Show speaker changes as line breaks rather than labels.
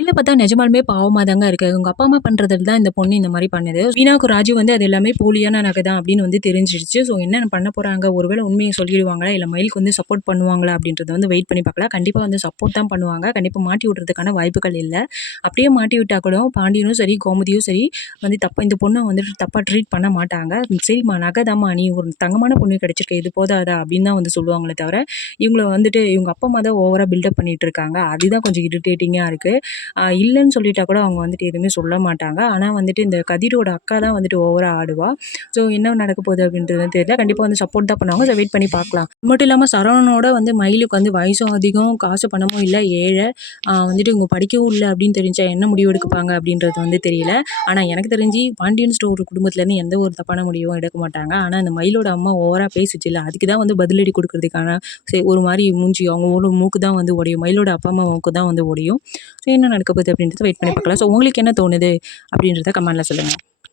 இல்லை பார்த்தா நிஜமாலுமே பாவமாக தாங்க இருக்குது உங்கள் அப்பா, அம்மா பண்ணுறதுல தான் இந்த பொண்ணு இந்த மாதிரி பண்ணுது. வீணாக்கு ராஜு வந்து அது எல்லாமே போலியான நகை தான் அப்படின்னு வந்து தெரிஞ்சிடுச்சு ஸோ என்ன பண்ண போகிறாங்க ஒருவேளை உண்மையை சொல்லிடுவாங்களா? இல்லை மயிலுக்கு வந்து சப்போர்ட் பண்ணுவாங்களா? அப்படின்றத வந்து வெயிட் பண்ணி பார்க்கலாம். கண்டிப்பாக வந்து சப்போர்ட் தான் பண்ணுவாங்க. கண்டிப்பாக மாட்டி விடுறதுக்கான வாய்ப்புகள் இல்லை அப்படியே மாட்டி விட்டா கூட பாண்டியனும் சரி, கோமதியும் சரி வந்து தப்பாக இந்த பொண்ணை வந்துட்டு தப்பாக ட்ரீட் பண்ண மாட்டாங்க. சரிம்மா நகை தாம்மா நீ ஒரு தங்கமான பொண்ணு கிடைச்சிருக்க. இது போதாதா? அப்படின்னு தான் வந்து சொல்லுவாங்களே தவிர, இவங்கள வந்துட்டு இவங்க அப்பா, அம்மா தான் ஓவராக பில்டப் பண்ணிட்டு இருக்காங்க. அதுதான் கொஞ்சம் இரிட்டேட்டிங்காக இருக்குது இல்லைன்னு சொல்லிட்டா கூட அவங்க வந்துட்டு எதுவுமே சொல்ல மாட்டாங்க. ஆனால் வந்துட்டு இந்த கதிரோட அக்கா தான் வந்துட்டு ஓவராக ஆடுவா. ஸோ என்ன நடக்க போகுது அப்படின்றது தெரியல. கண்டிப்பாக வந்து சப்போர்ட் தான் பண்ணுவாங்க. ஸோ வெயிட் பண்ணி பார்க்கலாம். மட்டும் இல்லாமல் சரவணனோட வந்து மயிலுக்கு வந்து வயசும் அதிகம், காசு பணமும் இல்லை ஏழை. வந்துட்டு இவங்க படிக்கவும் இல்லை அப்படின்னு தெரிஞ்சா என்ன முடிவு எடுப்பாங்க அப்படின்றது வந்து தெரியல. ஆனால் எனக்கு தெரிஞ்சு பாண்டியன் ஸ்டோர் குடும்பத்துலேருந்து எந்த ஒரு தப்பான முடிவும் எடுக்க மாட்டாங்க. ஆனால் அந்த மயிலோட அம்மா ஓவராக பேசிச்சு இல்லை அதுக்கு தான் வந்து பதிலடி கொடுக்கறதுக்கான சரி ஒரு மாதிரி மூஞ்சி அவங்க ஒரு மூக்கு தான் வந்து உடையும். மயிலோட அப்பா, அம்மா மூக்கு தான் வந்து உடையும். ஸோ என்ன நடக்க போகுது அப்படின்றத வெயிட் பண்ணி பார்க்கலாம். ஸோ உங்களுக்கு என்ன தோணுது? அப்படின்றத கமெண்ட்ல சொல்லுங்க.